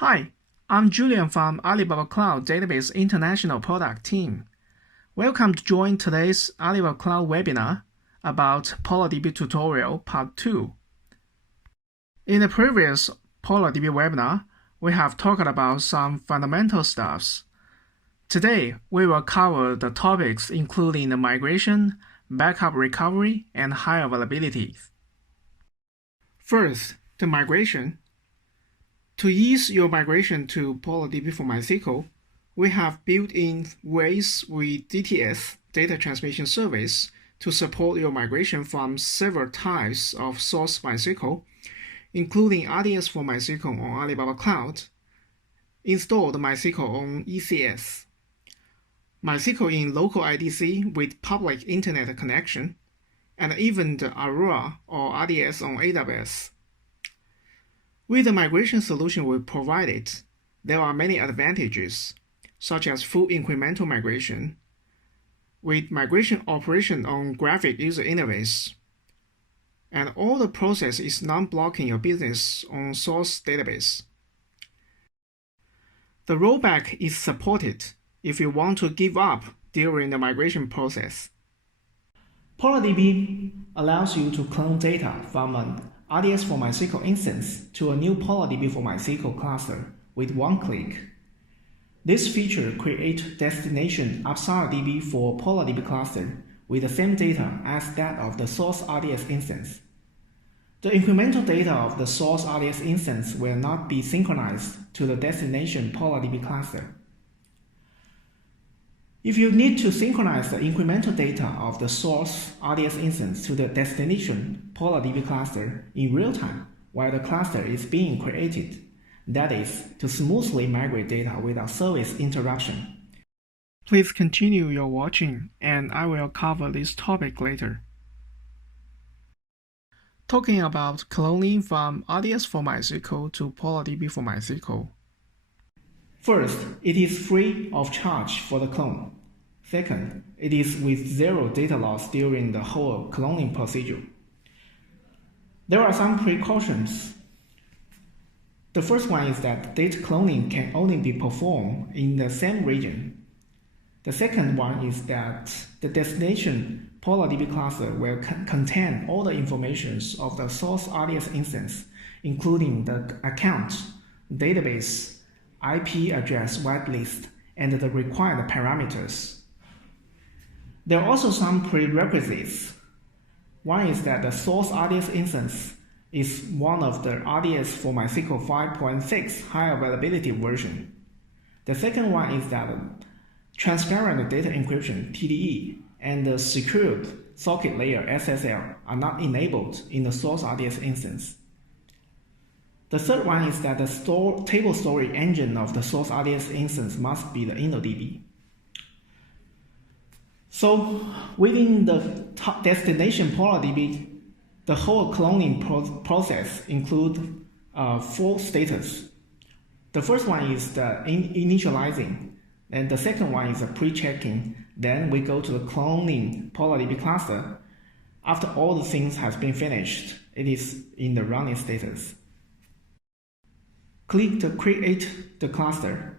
Hi, I'm Julian from Alibaba Cloud Database International Product Team. Welcome to join today's Alibaba Cloud webinar about PolarDB tutorial part 2. In the previous PolarDB webinar, we have talked about some fundamental stuffs. Today, we will cover the topics including the migration, backup recovery, and high availability. First, the migration. To ease your migration to PolarDB for MySQL, we have built in ways with DTS, Data Transmission Service, to support your migration from several types of source MySQL, including RDS for MySQL on Alibaba Cloud, installed MySQL on ECS, MySQL in local IDC with public internet connection, and even the Aurora or RDS on AWS. With the migration solution we provided, there are many advantages, such as full incremental migration, with migration operation on graphic user interface, and all the process is non-blocking your business on source database. The rollback is supported if you want to give up during the migration process. PolarDB allows you to clone data from an RDS for MySQL instance to a new PolarDB for MySQL cluster with one click. This feature creates destination upside DB for PolarDB cluster with the same data as that of the source RDS instance. The incremental data of the source RDS instance will not be synchronized to the destination PolarDB cluster. If you need to synchronize the incremental data of the source RDS instance to the destination PolarDB cluster in real time while the cluster is being created, that is, to smoothly migrate data without service interruption. Please continue your watching, and I will cover this topic later. Talking about cloning from RDS for MySQL to PolarDB for MySQL. First, it is free of charge for the clone. Second, it is with zero data loss during the whole cloning procedure. There are some precautions. The first one is that data cloning can only be performed in the same region. The second one is that the destination PolarDB cluster will contain all the information of the source RDS instance, including the account, database, IP address whitelist, and the required parameters. There are also some prerequisites. One is that the source RDS instance is one of the RDS for MySQL 5.6 high availability version. The second one is that transparent data encryption (TDE) and the secured socket layer (SSL) are not enabled in the source RDS instance. The third one is that the table storage engine of the source RDS instance must be the InnoDB. So within the destination PolarDB, the whole cloning process includes 4 status. The first one is the initializing, and the second one is the pre-checking. Then we go to the cloning PolarDB cluster. After all the things has been finished, it is in the running status. Click to create the cluster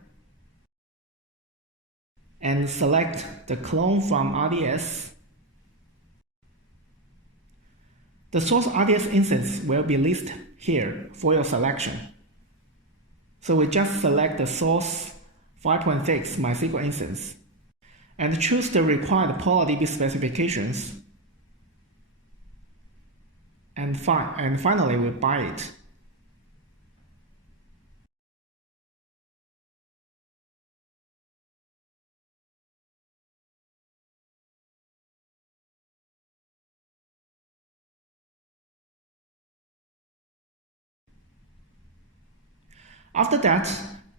and select the clone from RDS. The source RDS instance will be listed here for your selection. So we just select the source 5.6 MySQL instance and choose the required PolarDB specifications. And finally, we buy it. After that,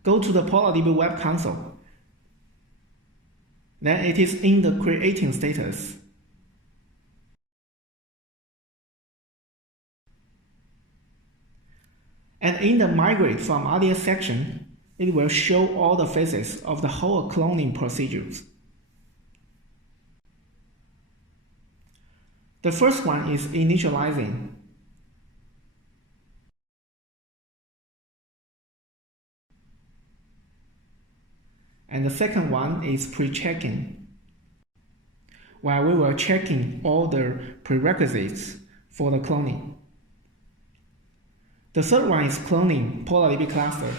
go to the PolarDB web console. Then it is in the creating status. And in the migrate from RDS section, it will show all the phases of the whole cloning procedures. The first one is initializing. and the second one is pre-checking, where we were checking all the prerequisites for the cloning. The third one is cloning PolarDB cluster,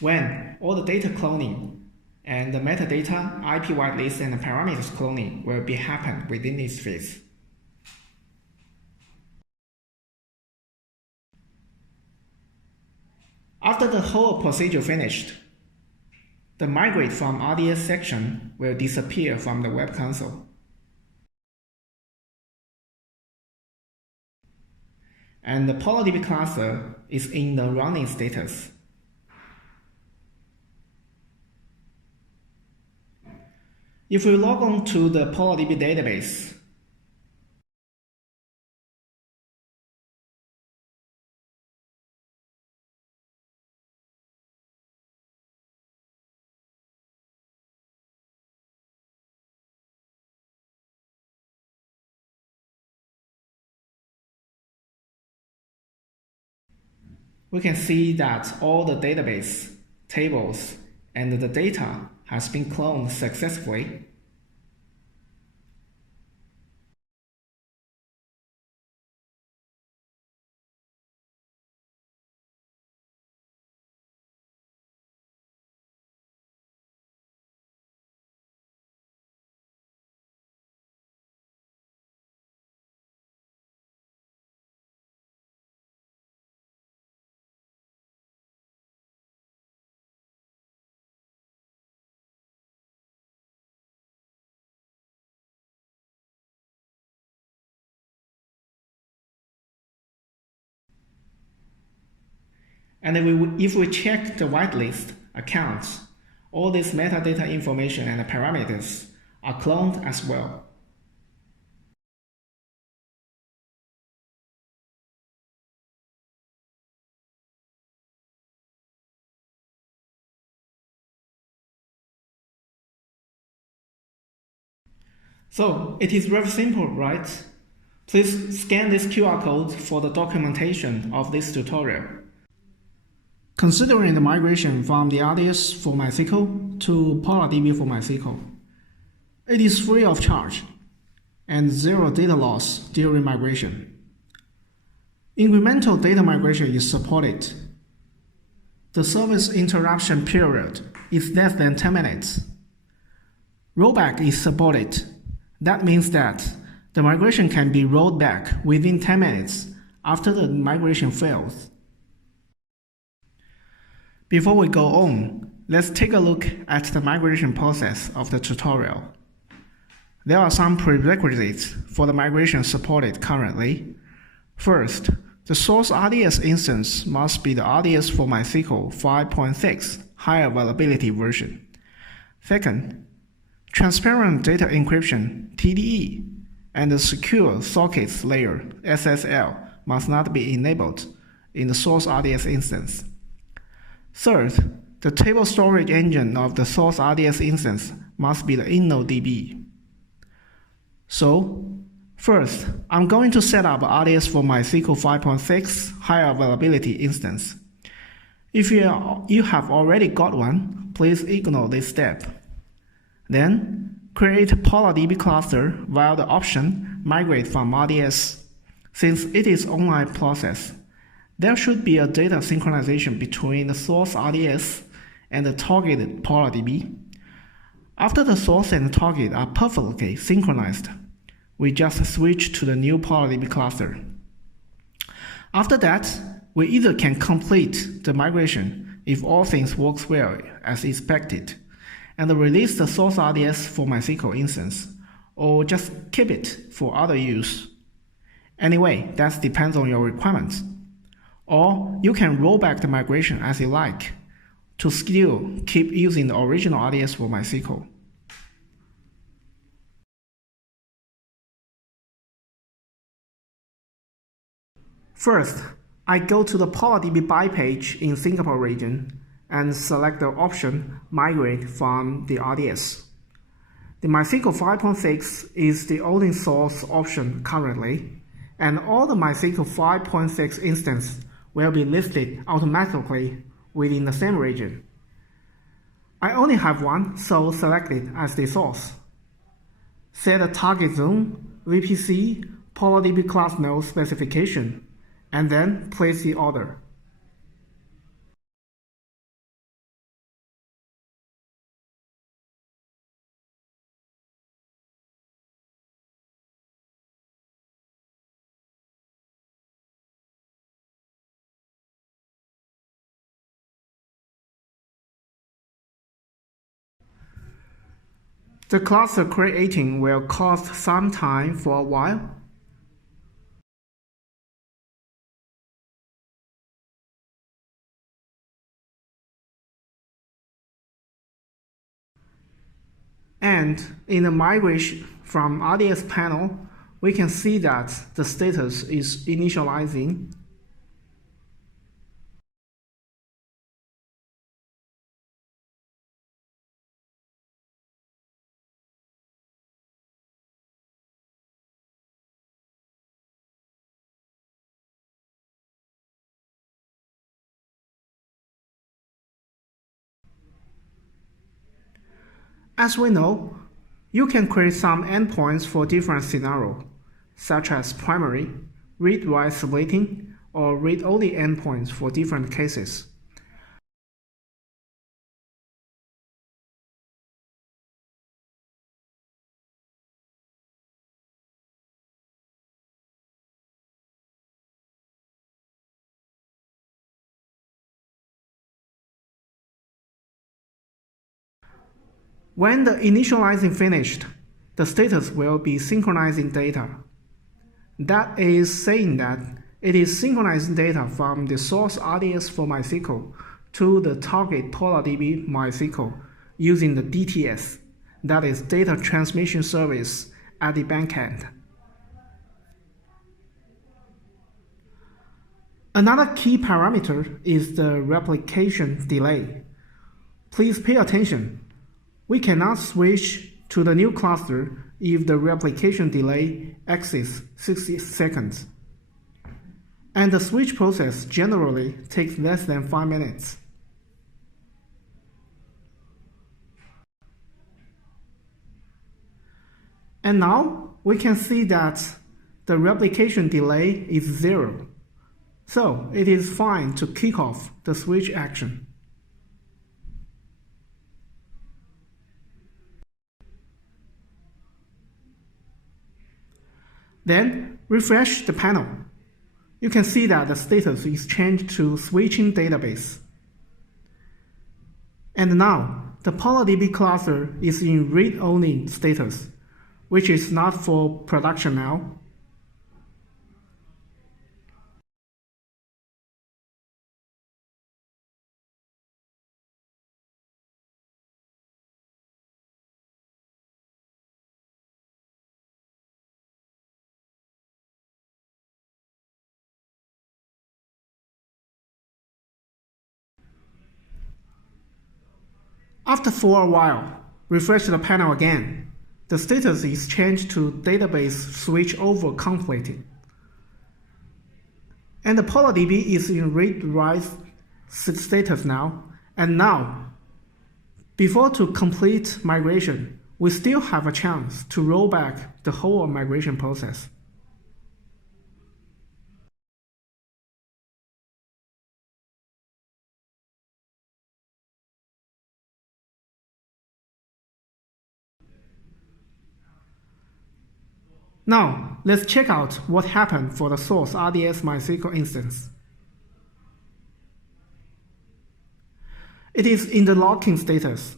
when all the data cloning and the metadata, IP whitelist, and the parameters cloning will be happen within this phase. After the whole procedure finished, the migrate from RDS section will disappear from the web console. And the PolarDB cluster is in the running status. If we log on to the PolarDB database, we can see that all the database, tables, and the data has been cloned successfully. And if we check the whitelist accounts, all this metadata information and parameters are cloned as well. So it is very simple, right? Please scan this QR code for the documentation of this tutorial. Considering the migration from the RDS for MySQL to PolarDB for MySQL, it is free of charge and zero data loss during migration. Incremental data migration is supported. The service interruption period is less than 10 minutes. Rollback is supported. That means that the migration can be rolled back within 10 minutes after the migration fails. Before we go on, let's take a look at the migration process of the tutorial. There are some prerequisites for the migration supported currently. First, the source RDS instance must be the RDS for MySQL 5.6 high availability version. Second, transparent data encryption (TDE) and the secure sockets layer (SSL) must not be enabled in the source RDS instance. Third, the table storage engine of the source RDS instance must be the InnoDB. So, first, I'm going to set up RDS for MySQL 5.6 high availability instance. If you have already got one, please ignore this step. Then, create a PolarDB cluster via the option Migrate from RDS. Since it is an online process, there should be a data synchronization between the source RDS and the targeted PolarDB. After the source and target are perfectly synchronized, we just switch to the new PolarDB cluster. After that, we either can complete the migration if all things work well as expected, and release the source RDS for MySQL instance, or just keep it for other use. Anyway, that depends on your requirements. Or you can roll back the migration as you like to still keep using the original RDS for MySQL. First, I go to the PolarDB buy page in Singapore region and select the option Migrate from the RDS. The MySQL 5.6 is the only source option currently, and all the MySQL 5.6 instances will be listed automatically within the same region. I only have one, so select it as the source. Set a target zone, VPC, PolarDB class node specification, and then place the order. The cluster creating will cost some time for a while. And in the migration from RDS panel, we can see that the status is initializing. As we know, you can create some endpoints for different scenarios, such as primary, read-write splitting, or read-only endpoints for different cases. When the initializing finished, the status will be synchronizing data. That is saying that it is synchronizing data from the source RDS for MySQL to the target PolarDB MySQL using the DTS, that is Data Transmission Service, at the backend. Another key parameter is the replication delay. Please pay attention. We cannot switch to the new cluster if the replication delay exceeds 60 seconds. And the switch process generally takes less than 5 minutes. And now we can see that the replication delay is 0. So it is fine to kick off the switch action. Then refresh the panel. You can see that the status is changed to switching database. And now the PolarDB cluster is in read-only status, which is not for production now. After for a while, refresh the panel again. The status is changed to database switch over completed. And the PolarDB is in read-write status now. And now, before to complete migration, we still have a chance to roll back the whole migration process. Now, let's check out what happened for the source RDS MySQL instance. It is in the locking status.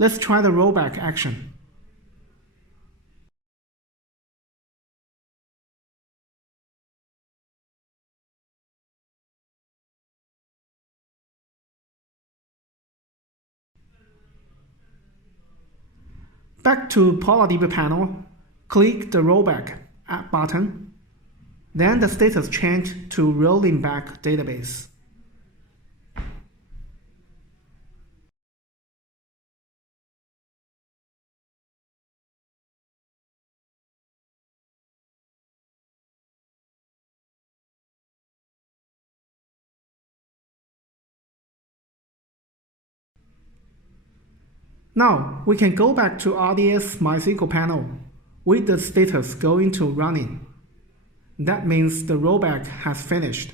Let's try the rollback action. Back to PolarDB panel, click the rollback button. Then the status changed to rolling back database. Now we can go back to RDS MySQL panel with the status going to running. That means the rollback has finished.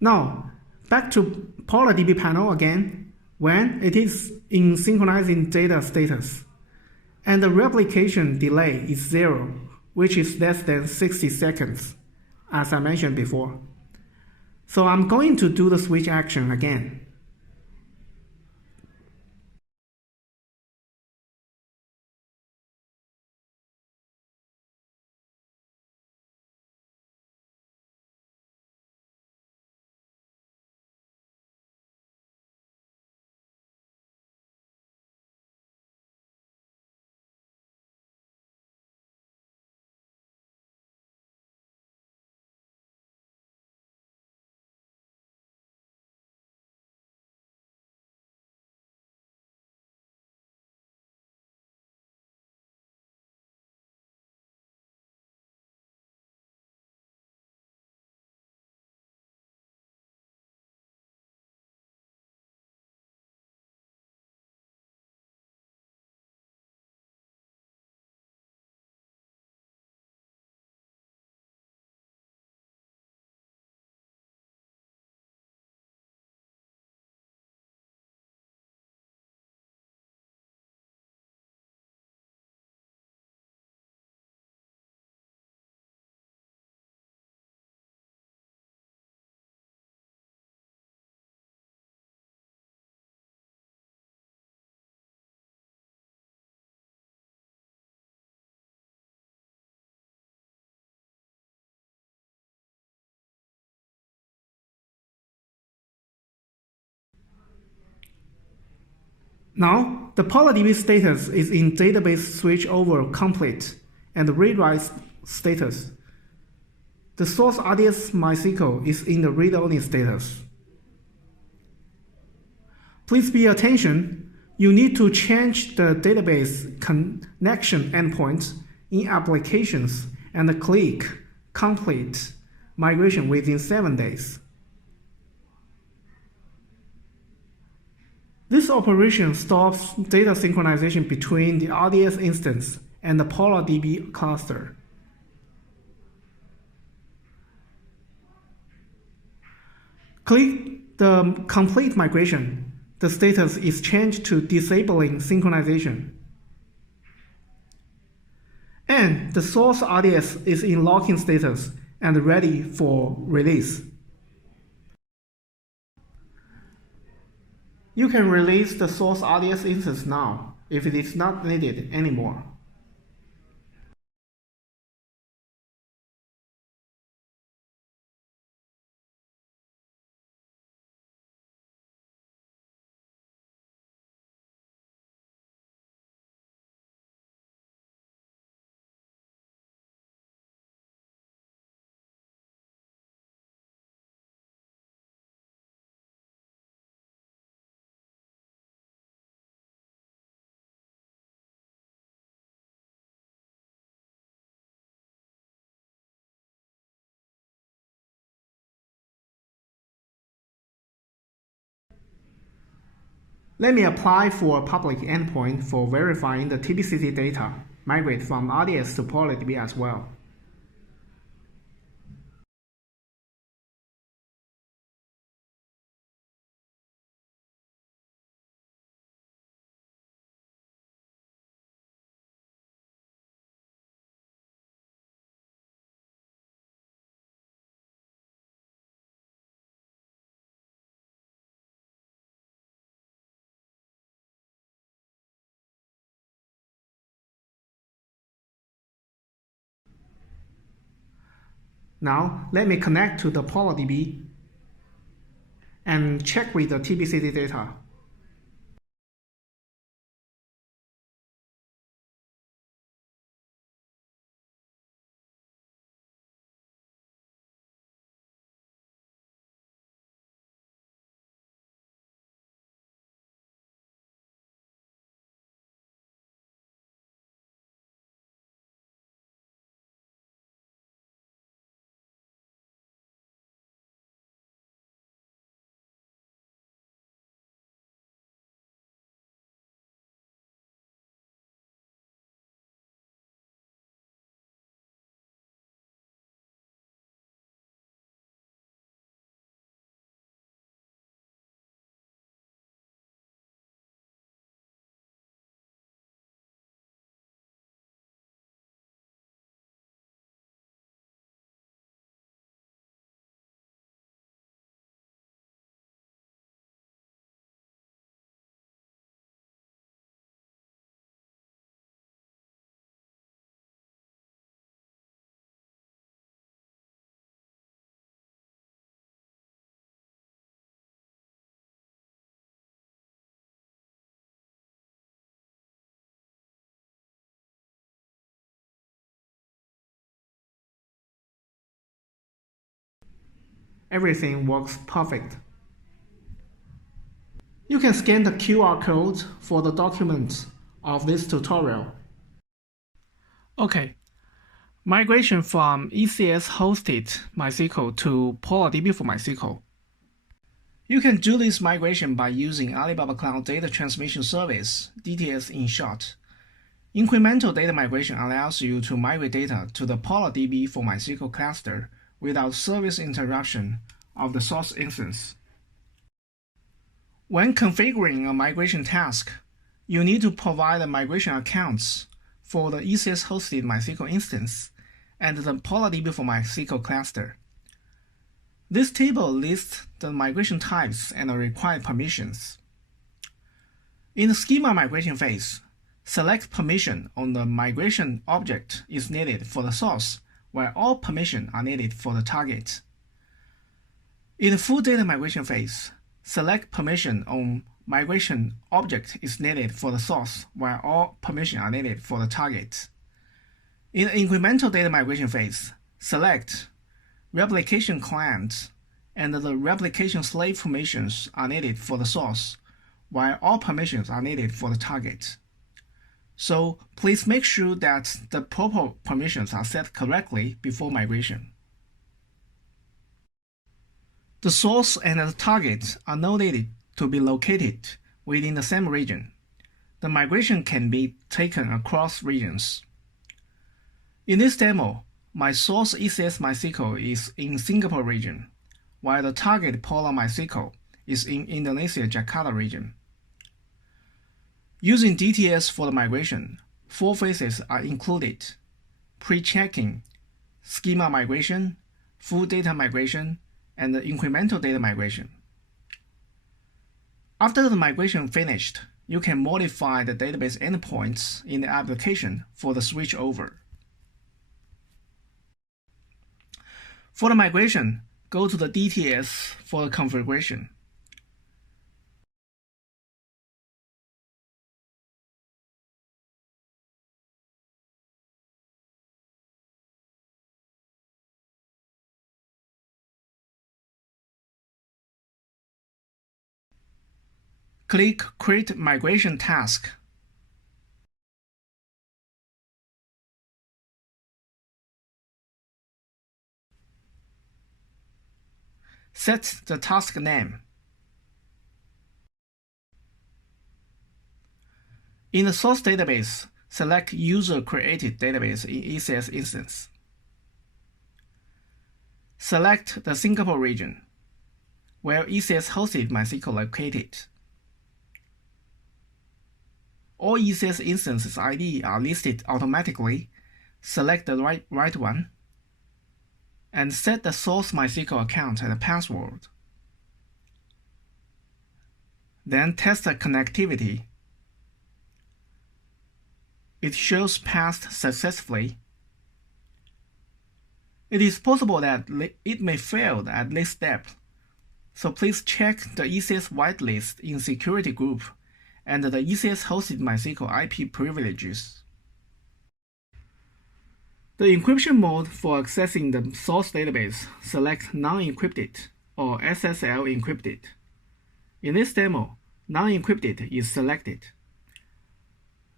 Now, back to PolarDB panel again when it is in synchronizing data status. And the replication delay is 0, which is less than 60 seconds, as I mentioned before. So I'm going to do the switch action again. Now, the PolarDB status is in database switchover complete and read-write status. The source RDS MySQL is in the read-only status. Please pay attention, you need to change the database connection endpoint in applications and click complete migration within 7 days. This operation stops data synchronization between the RDS instance and the PolarDB cluster. Click the complete migration. The status is changed to disabling synchronization. And the source RDS is in locking status and ready for release. You can release the source RDS instance now if it is not needed anymore. Let me apply for a public endpoint for verifying the TBCT data, migrate from RDS to PolarDB as well. Now, let me connect to the PolarDB and check with the TBCT data. Everything works perfect. You can scan the QR code for the documents of this tutorial. Okay, migration from ECS-hosted MySQL to PolarDB for MySQL. You can do this migration by using Alibaba Cloud Data Transmission Service, DTS in short. Incremental data migration allows you to migrate data to the PolarDB for MySQL cluster without service interruption of the source instance. When configuring a migration task, you need to provide the migration accounts for the ECS-hosted MySQL instance and the PolarDB for MySQL cluster. This table lists the migration types and the required permissions. In the schema migration phase, select permission on the migration object is needed for the source, while all permissions are needed for the target. In the full data migration phase, select permission on migration object is needed for the source, while all permissions are needed for the target. In the incremental data migration phase, select replication client and the replication slave permissions are needed for the source, while all permissions are needed for the target. So please make sure that the proper permissions are set correctly before migration. The source and the target are not needed to be located within the same region. The migration can be taken across regions. In this demo, my source ECS MySQL is in Singapore region, while the target Polar MySQL is in Indonesia Jakarta region. Using DTS for the migration, 4 phases are included: pre-checking, schema migration, full data migration, and the incremental data migration. After the migration finished, you can modify the database endpoints in the application for the switchover. For the migration, go to the DTS for the configuration. Click Create Migration Task. Set the task name. In the source database, select user-created database in ECS instance. Select the Singapore region, where ECS-hosted MySQL located. All ECS instances ID are listed automatically. Select the right one, and set the source MySQL account and password. Then test the connectivity. It shows passed successfully. It is possible that it may fail at this step, so please check the ECS whitelist in security group and the ECS hosted MySQL IP privileges. The encryption mode for accessing the source database, select non-encrypted or SSL encrypted. In this demo, non-encrypted is selected.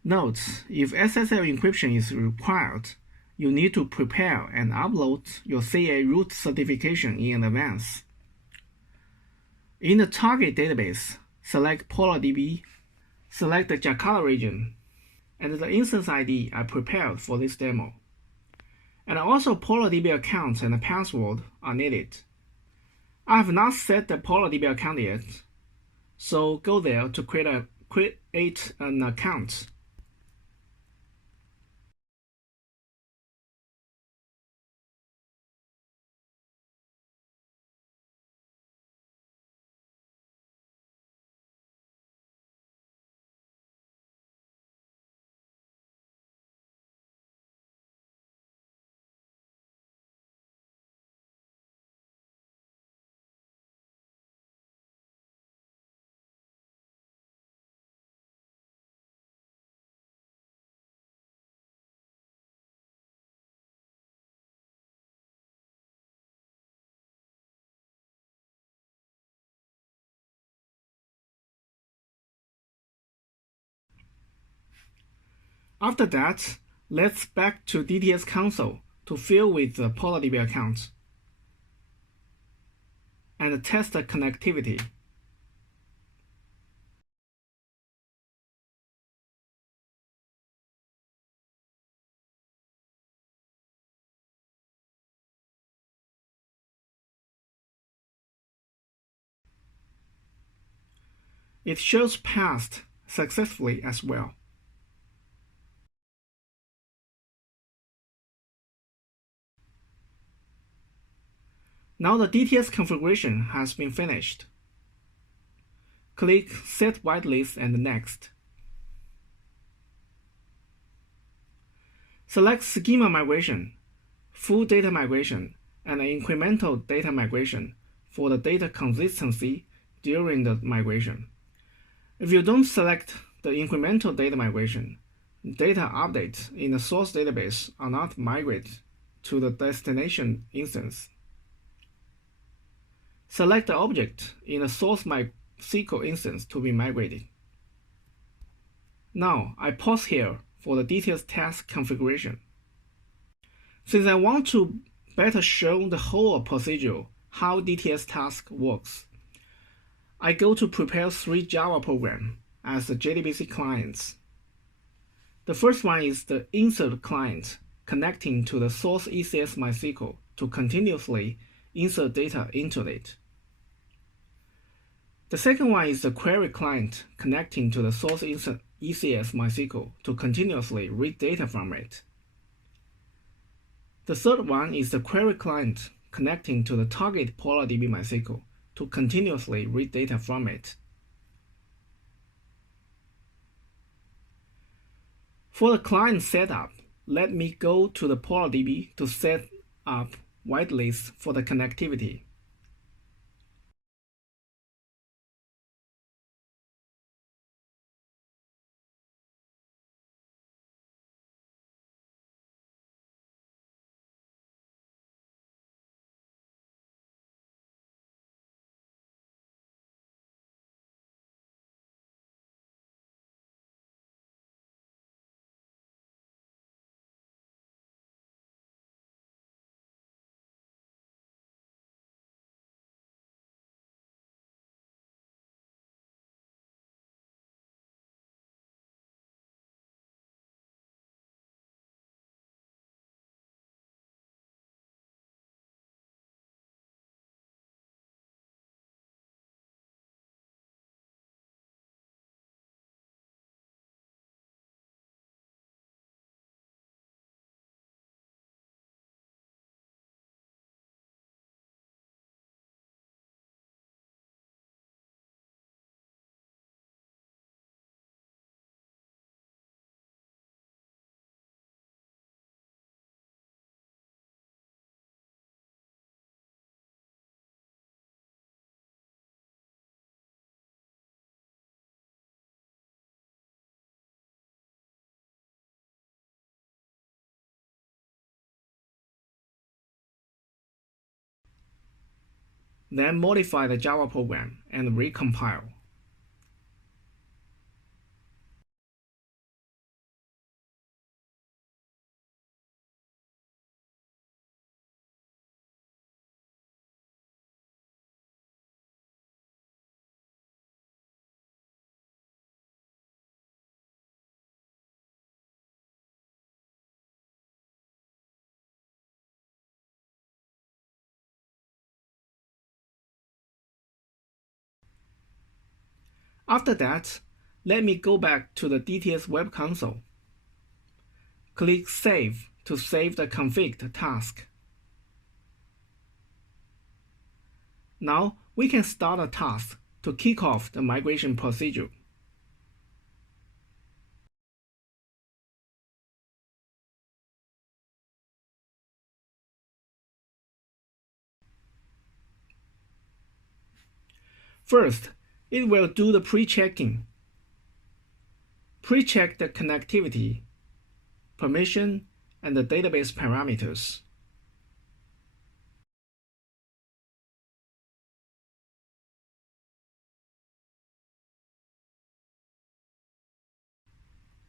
Note, if SSL encryption is required, you need to prepare and upload your CA root certification in advance. In the target database, select PolarDB, select the Jakarta region, and the instance ID I prepared for this demo. And also PolarDB account and password are needed. I have not set the PolarDB account yet, so go there to create an account. After that, let's back to DTS console to fill with the PolarDB account and test the connectivity. It shows passed successfully as well. Now the DTS configuration has been finished. Click Set Whitelist and Next. Select Schema Migration, Full Data Migration, and Incremental Data Migration for the data consistency during the migration. If you don't select the incremental data migration, data updates in the source database are not migrated to the destination instance. Select the object in the source MySQL instance to be migrated. Now, I pause here for the detailed task configuration. Since I want to better show the whole procedure how DTS task works, I go to prepare 3 Java programs as the JDBC clients. The first one is the insert client connecting to the source ECS MySQL to continuously insert data into it. The second one is the query client connecting to the source ECS MySQL to continuously read data from it. The third one is the query client connecting to the target PolarDB MySQL to continuously read data from it. For the client setup, let me go to the PolarDB to set up whitelist for the connectivity. then modify the Java program and recompile. After that, let me go back to the DTS Web Console. Click Save to save the config task. Now we can start a task to kick off the migration procedure. First, it will do the pre-checking. Pre-check the connectivity, permission, and the database parameters.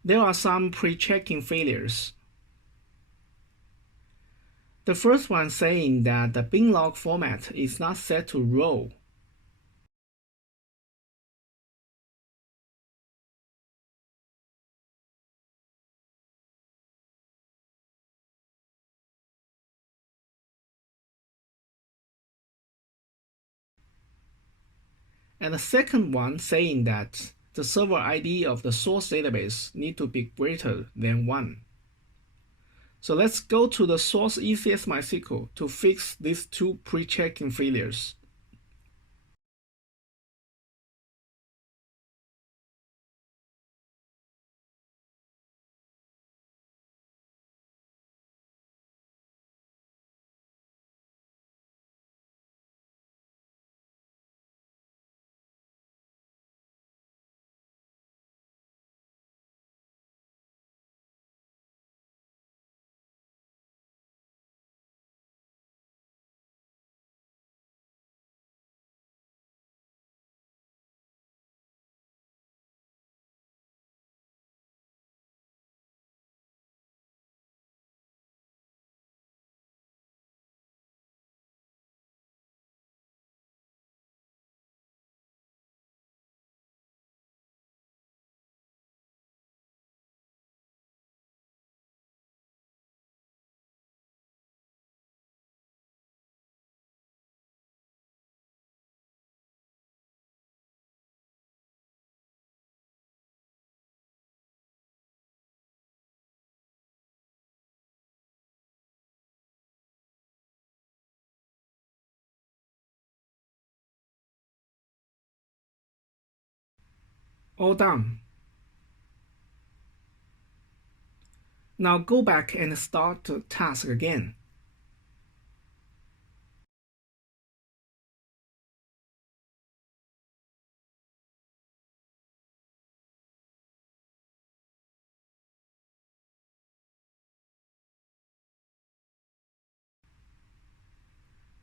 There are some pre-checking failures. The first one saying that the bin log format is not set to row. And the second one saying that the server ID of the source database need to be greater than 1. So let's go to the source ECS MySQL to fix these two pre-checking failures. All done. Now go back and start the task again.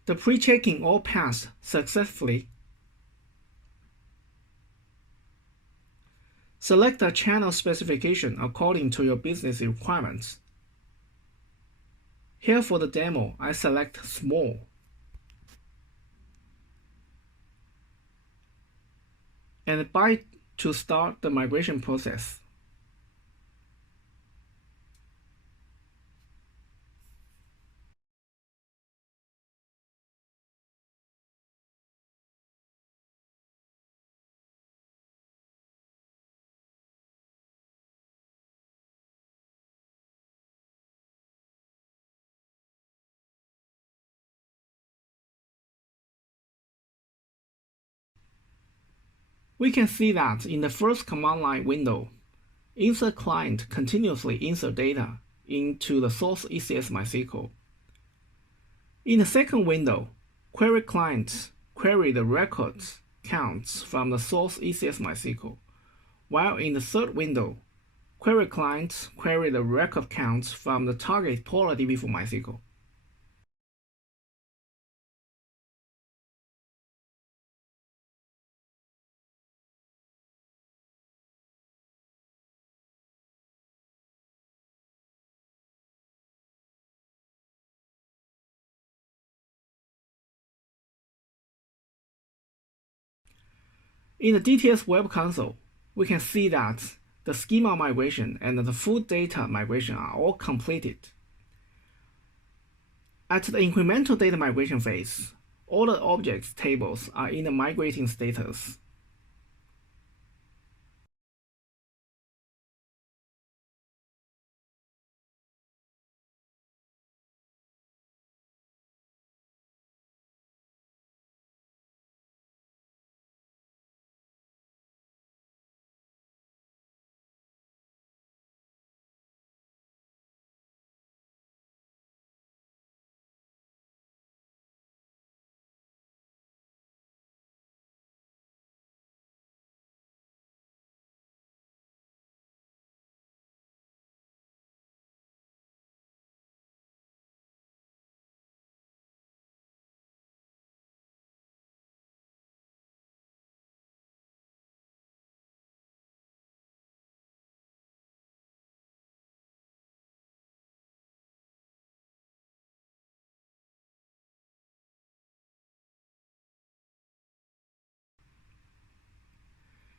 The pre-checking all passed successfully. Select a channel specification according to your business requirements. Here for the demo, I select small. And buy to start the migration process. We can see that in the first command line window, insert client continuously insert data into the source ECS MySQL. In the second window, query client query the records counts from the source ECS MySQL, while in the third window, query client query the record counts from the target PolarDB for MySQL. In the DTS Web Console, we can see that the schema migration and the full data migration are all completed. At the incremental data migration phase, all the objects tables are in the migrating status.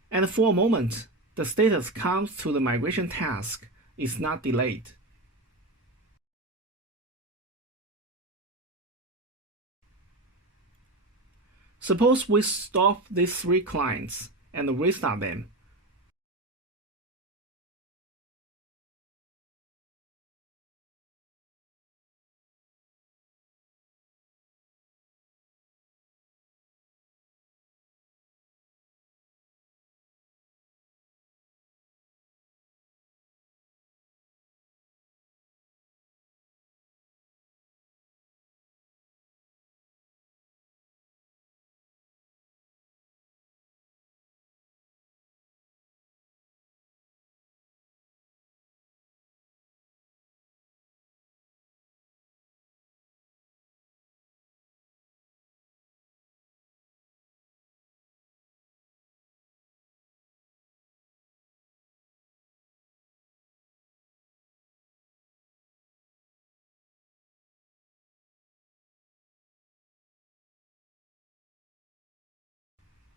And for a moment, the status comes to the migration task is not delayed. Suppose we stop these 3 clients and restart them.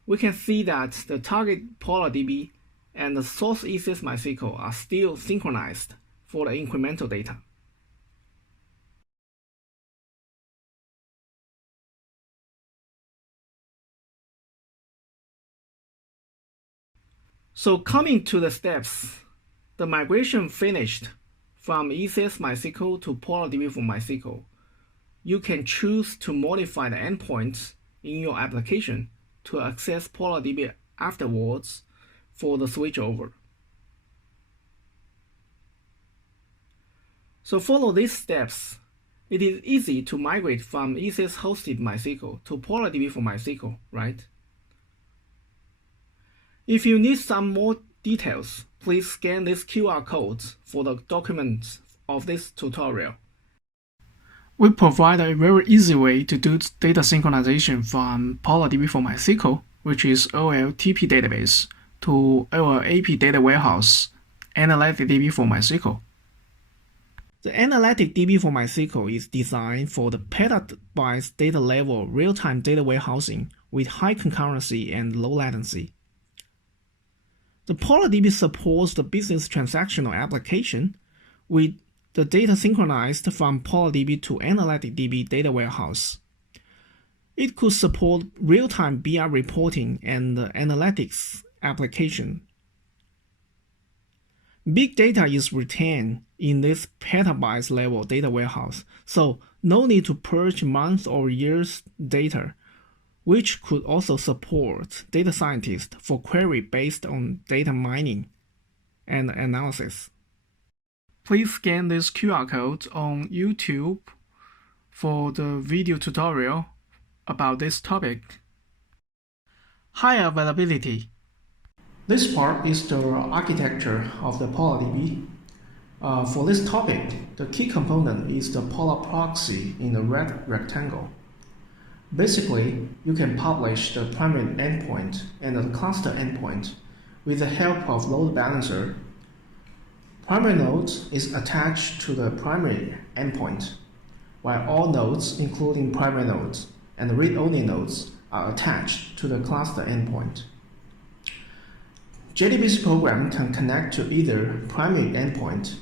We can see that the target PolarDB and the source ECS MySQL are still synchronized for the incremental data. So coming to the steps, the migration finished from ECS MySQL to PolarDB for MySQL. You can choose to modify the endpoints in your application to access PolarDB afterwards for the switchover. So follow these steps. It is easy to migrate from ECS hosted MySQL to PolarDB for MySQL, right? If you need some more details, please scan this QR code for the documents of this tutorial. We provide a very easy way to do data synchronization from PolarDB for MySQL, which is OLTP database, to OLAP data warehouse, Analytic DB for MySQL. The Analytic DB for MySQL is designed for the petabytes data level real-time data warehousing with high concurrency and low latency. The PolarDB supports the business transactional application with the data synchronized from PolarDB to Analytic DB data warehouse. It could support real-time BI reporting and analytics application. Big data is retained in this petabytes level data warehouse, so no need to purge months or years data, which could also support data scientists for query based on data mining and analysis. Please scan this QR code on YouTube for the video tutorial about this topic. High availability. This part is the architecture of the PolarDB. For this topic, the key component is the Polar proxy in the red rectangle. Basically, you can publish the primary endpoint and the cluster endpoint with the help of load balancer. Primary node is attached to the primary endpoint, while all nodes, including primary nodes and read-only nodes, are attached to the cluster endpoint. JDBC program can connect to either primary endpoint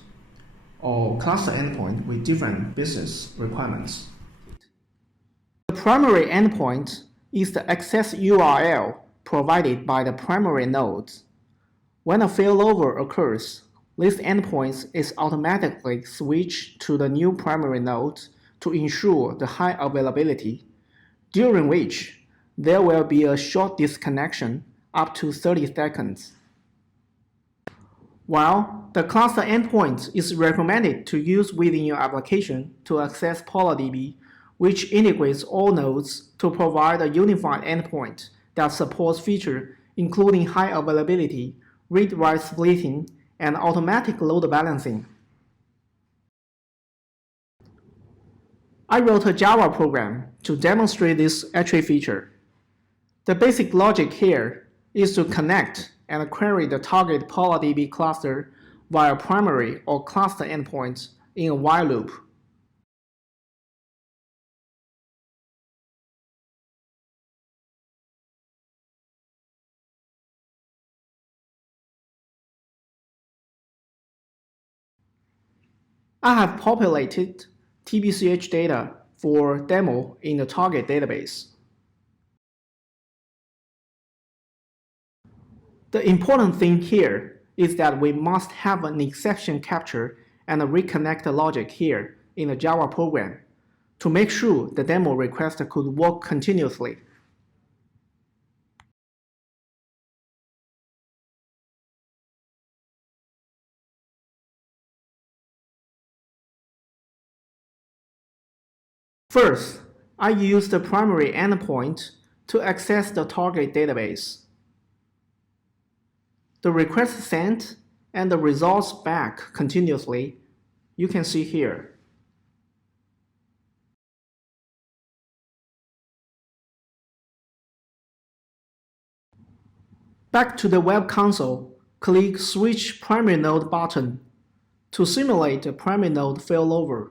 or cluster endpoint with different business requirements. The primary endpoint is the access URL provided by the primary node. When a failover occurs, this endpoint is automatically switched to the new primary node to ensure the high availability, during which there will be a short disconnection up to 30 seconds. While the cluster endpoint is recommended to use within your application to access PolarDB, which integrates all nodes to provide a unified endpoint that supports features including high availability, read-write splitting, and automatic load balancing. I wrote a Java program to demonstrate this attribute feature. The basic logic here is to connect and query the target PolarDB cluster via primary or cluster endpoints in a while loop. I have populated TBCH data for demo in the target database. The important thing here is that we must have an exception capture and a reconnect logic here in the Java program to make sure the demo request could work continuously. First, I use the primary endpoint to access the target database. The request sent and the results back continuously, you can see here. Back to the web console, click Switch Primary Node button to simulate a primary node failover.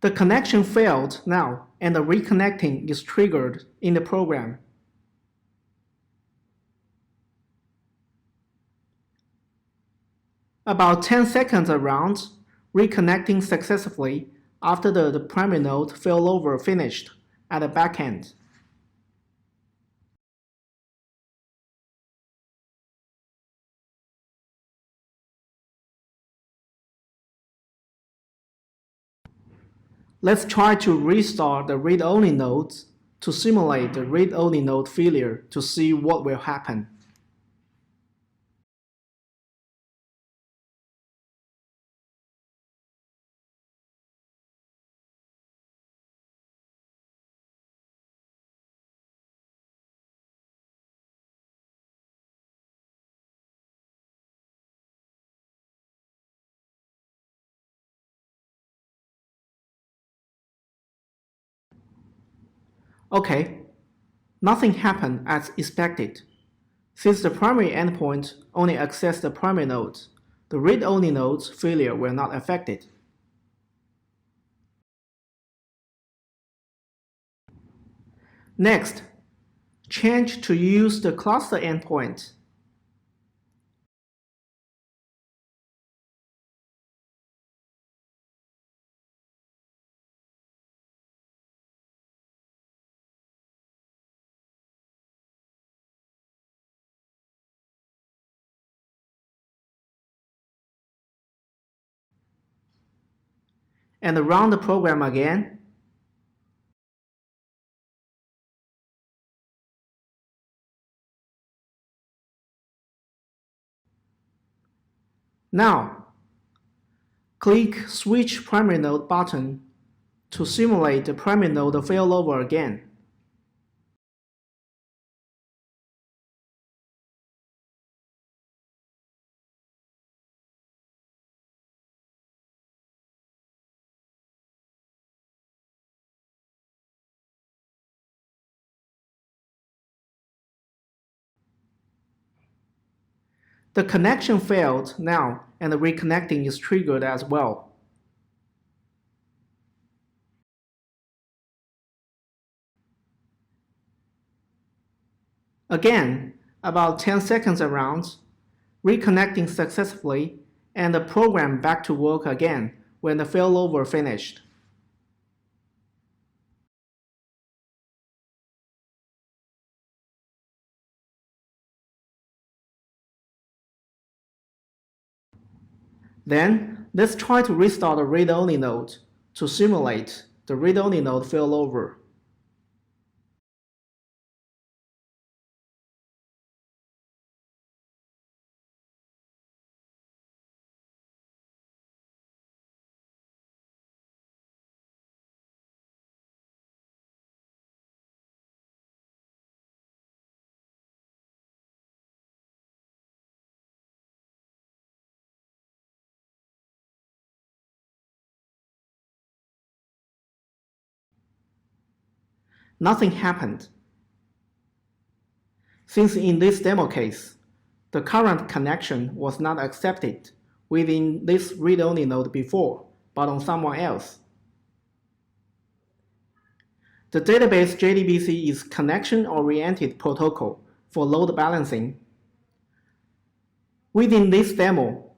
The connection failed now, and the reconnecting is triggered in the program. About 10 seconds around, reconnecting successfully after the primary node failover finished at the backend. Let's try to restart the read-only nodes to simulate the read-only node failure to see what will happen. Okay, nothing happened as expected. Since the primary endpoint only accessed the primary node, the read-only node's failure were not affected. Next, change to use the cluster endpoint. And run the program again. Now, click Switch Primary Node button to simulate the primary node failover again. The connection failed now, and the reconnecting is triggered as well. Again, about 10 seconds around, reconnecting successfully, and the program back to work again when the failover finished. Then, let's try to restart the read-only node to simulate the read-only node failover. Nothing happened. Since in this demo case, the current connection was not accepted within this read-only node before, but on someone else. The database JDBC is connection-oriented protocol for load balancing. Within this demo,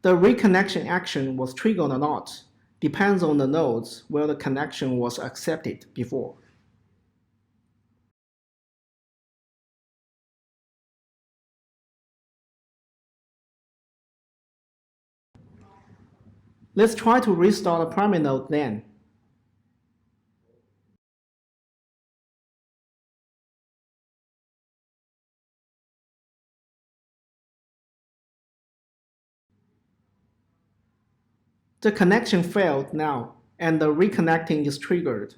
the reconnection action was triggered or not depends on the nodes where the connection was accepted before. Let's try to restart the primary node then. The connection failed now, and the reconnecting is triggered.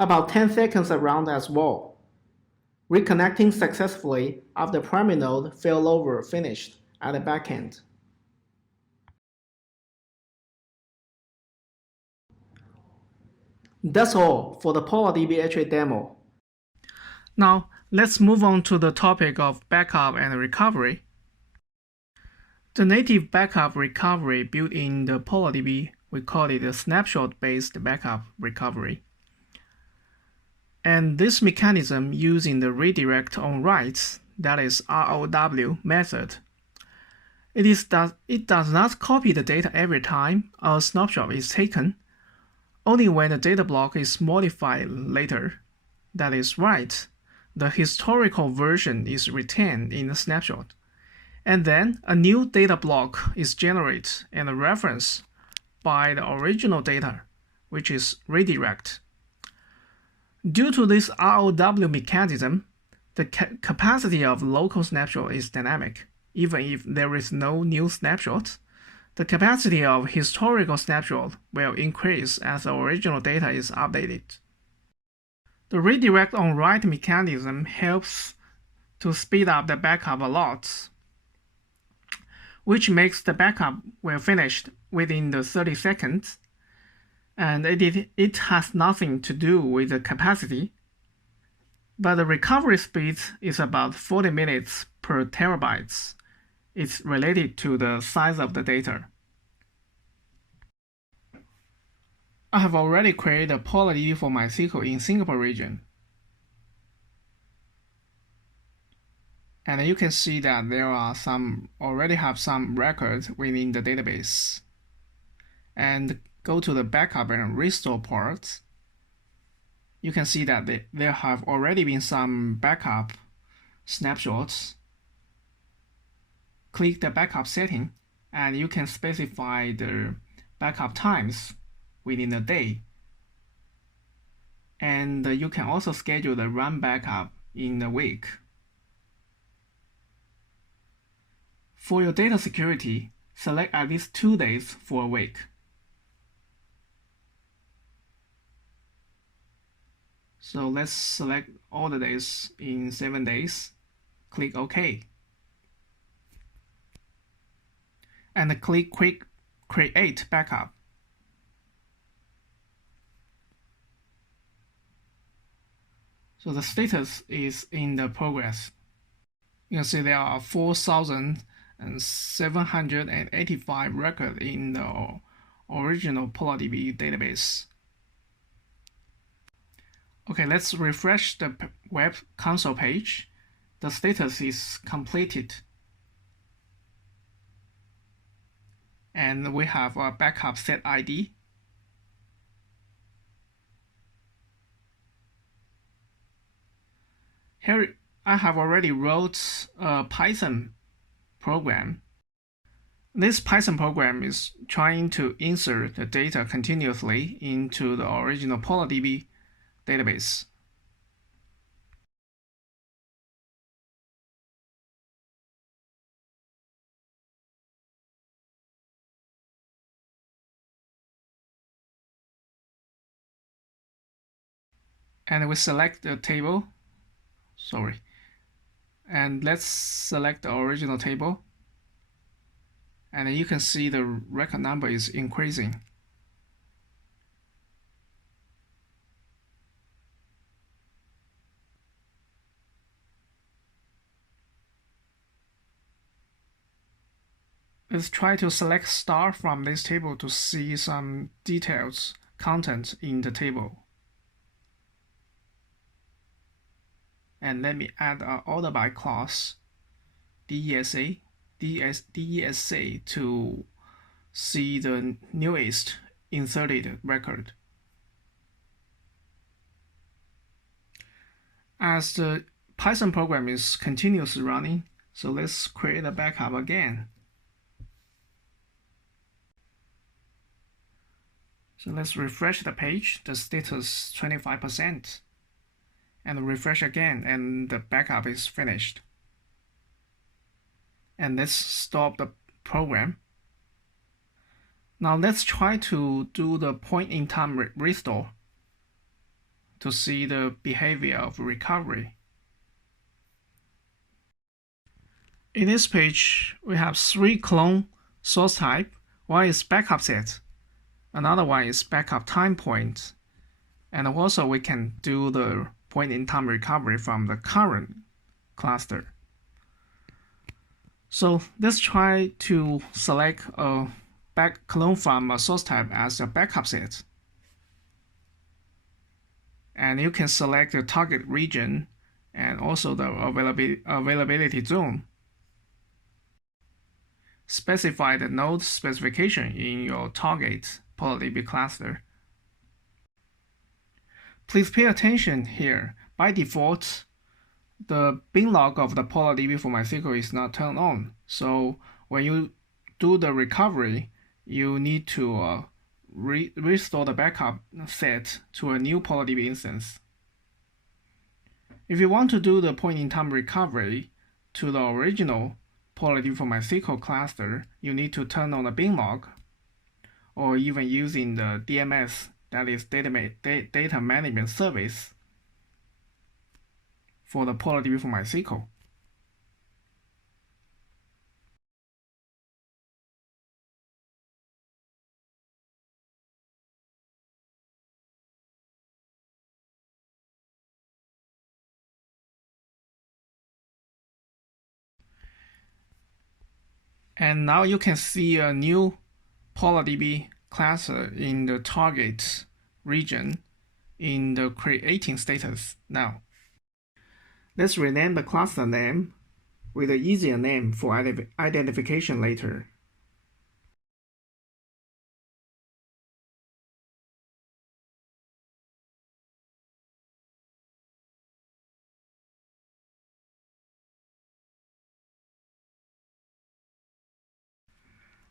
About 10 seconds around as well. Reconnecting successfully after primary node failover finished at the backend. That's all for the PolarDB HA demo. Now, let's move on to the topic of backup and recovery. The native backup recovery built in the PolarDB, we call it a snapshot-based backup recovery. And this mechanism using the redirect on writes, that is ROW method. It does not copy the data every time a snapshot is taken, only when the data block is modified later, that is write, the historical version is retained in the snapshot. And then a new data block is generated and a reference by the original data, which is redirect. Due to this ROW mechanism, the capacity of local snapshot is dynamic. Even if there is no new snapshot, the capacity of historical snapshot will increase as the original data is updated. The redirect on write mechanism helps to speed up the backup a lot, which makes the backup well finished within the 30 seconds, and it has nothing to do with the capacity, but the recovery speed is about 40 minutes per terabytes. It's related to the size of the data. I have already created a PolarDB for MySQL in Singapore region. And you can see that there are already have some records within the database. And go to the backup and restore part. You can see that there have already been some backup snapshots. Click the backup setting, and you can specify the backup times within a day. And you can also schedule the run backup in a week. For your data security, select at least 2 days for a week. So let's select all the days in 7 days. Click OK. And click Quick Create Backup. So the status is in the progress. You can see there are 4,000 and 785 records in the original PolarDB database. Okay, let's refresh the web console page. The status is completed. And we have a backup set ID. Here, I have already wrote a Python program. This Python program is trying to insert the data continuously into the original PolarDB database. And we select the table. And let's select the original table. And you can see the record number is increasing. Let's try to select star from this table to see some details content in the table. And let me add an order by clause, DESA to see the newest inserted record. As the Python program is continuously running, so let's create a backup again. So let's refresh the page, the status 25%, and refresh again, and the backup is finished. And let's stop the program. Now let's try to do the point-in-time restore to see the behavior of recovery. In this page, we have 3 clone source type. One is backup set, another one is backup time point, and also we can do the point-in-time recovery from the current cluster. So let's try to select a clone from a source type as a backup set. And you can select the target region and also the availability zone. Specify the node specification in your target PolarDB cluster. Please pay attention here. By default, the bin log of the PolarDB for MySQL is not turned on. So when you do the recovery, you need to restore the backup set to a new PolarDB instance. If you want to do the point-in-time recovery to the original PolarDB for MySQL cluster, you need to turn on the bin log, or even using the DMS, that is Data Management Service, for the PolarDB for MySQL. And now you can see a new PolarDB cluster in the target region in the creating status now. Let's rename the cluster name with an easier name for identification later.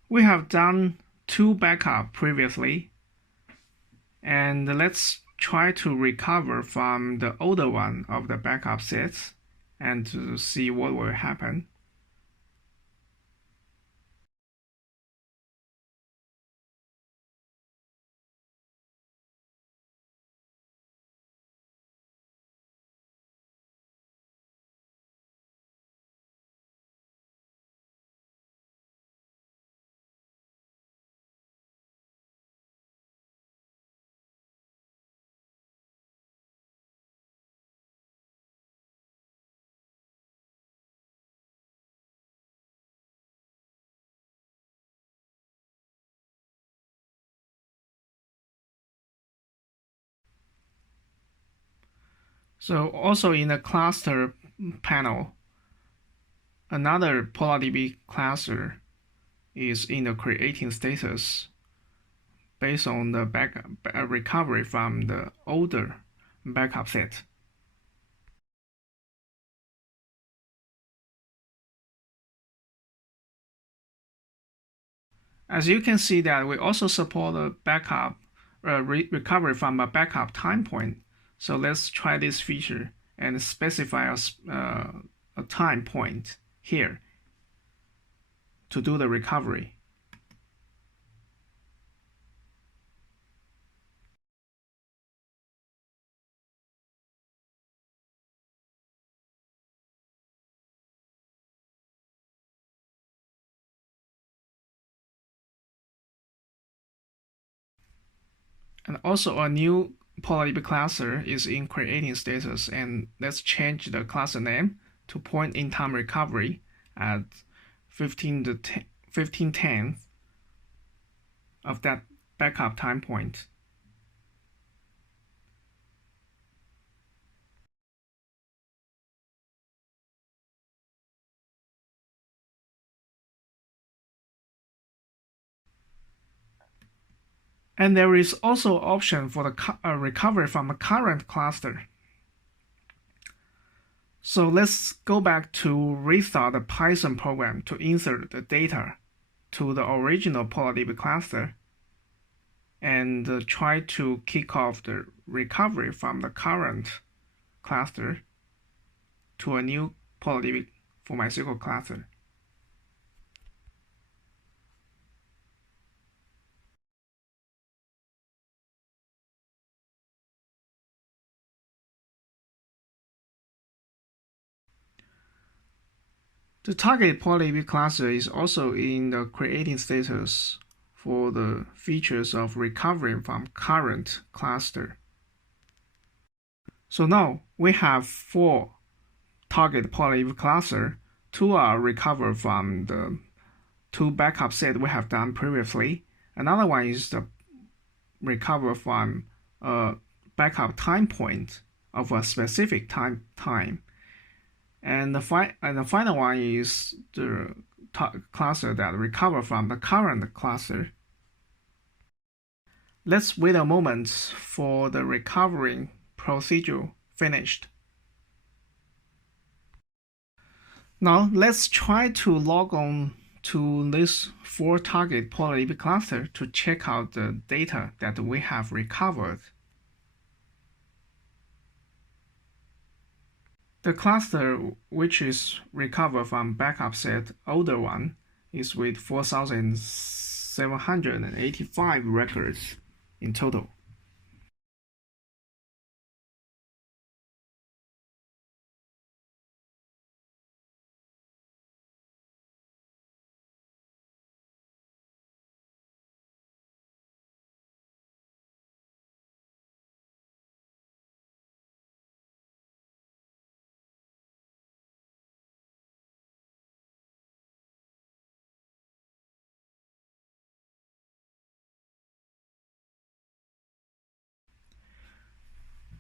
We have done 2 backups previously, and let's try to recover from the older one of the backup sets and to see what will happen. So also in the cluster panel, another PolarDB cluster is in the creating status based on the recovery from the older backup set. As you can see that we also support a backup recovery from a backup time point. So let's try this feature and specify a time point here to do the recovery. And also a new PolarDB cluster is in creating status, and let's change the cluster name to point in time recovery at 15/10 of that backup time point. And there is also option for the recovery from a current cluster. So let's go back to restart the Python program to insert the data to the original PolarDB cluster and try to kick off the recovery from the current cluster to a new PolarDB for MySQL cluster. The target PolarDB cluster is also in the creating status for the features of recovering from current cluster. So now we have 4 target PolarDB cluster. 2 are recovered from the 2 backup set we have done previously. Another one is the recover from a backup time point of a specific time. And the final one is the cluster that recover from the current cluster. Let's wait a moment for the recovering procedure finished. Now let's try to log on to this 4 target PolarDB cluster to check out the data that we have recovered. The cluster which is recovered from backup set older one is with 4,785 records in total.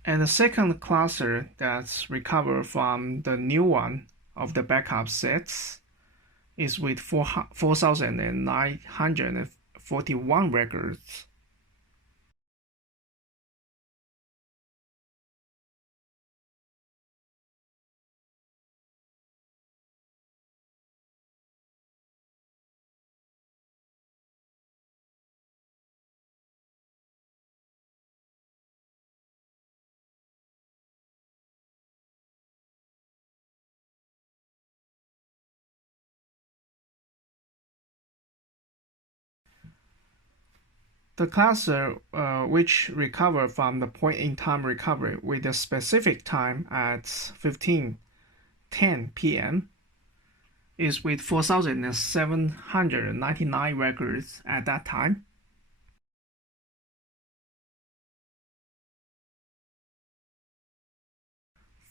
And the second cluster that's recovered from the new one of the backup sets is with 4,941 records. The cluster which recovered from the point-in-time recovery with a specific time at 15:10 p.m. is with 4,799 records at that time.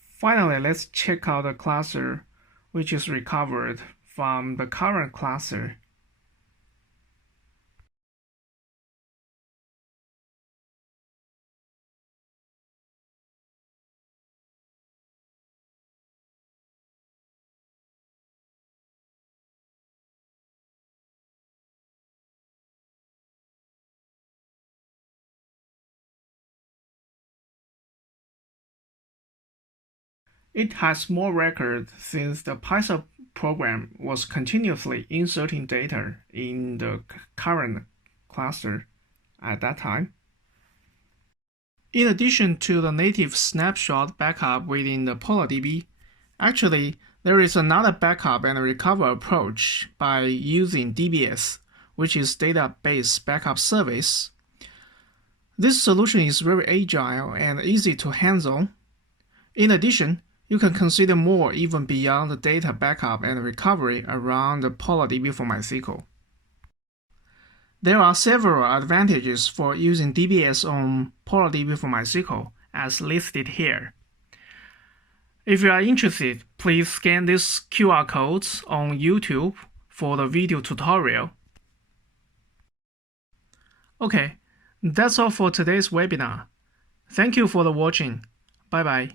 Finally, let's check out the cluster which is recovered from the current cluster. It has more records since the Python program was continuously inserting data in the current cluster at that time. In addition to the native snapshot backup within the PolarDB, actually, there is another backup and recover approach by using DBS, which is Database Backup Service. This solution is very agile and easy to handle. In addition, you can consider more even beyond the data backup and recovery around the PolarDB for MySQL. There are several advantages for using DBS on PolarDB for MySQL, as listed here. If you are interested, please scan this QR code on YouTube for the video tutorial. Okay, that's all for today's webinar. Thank you for the watching. Bye bye.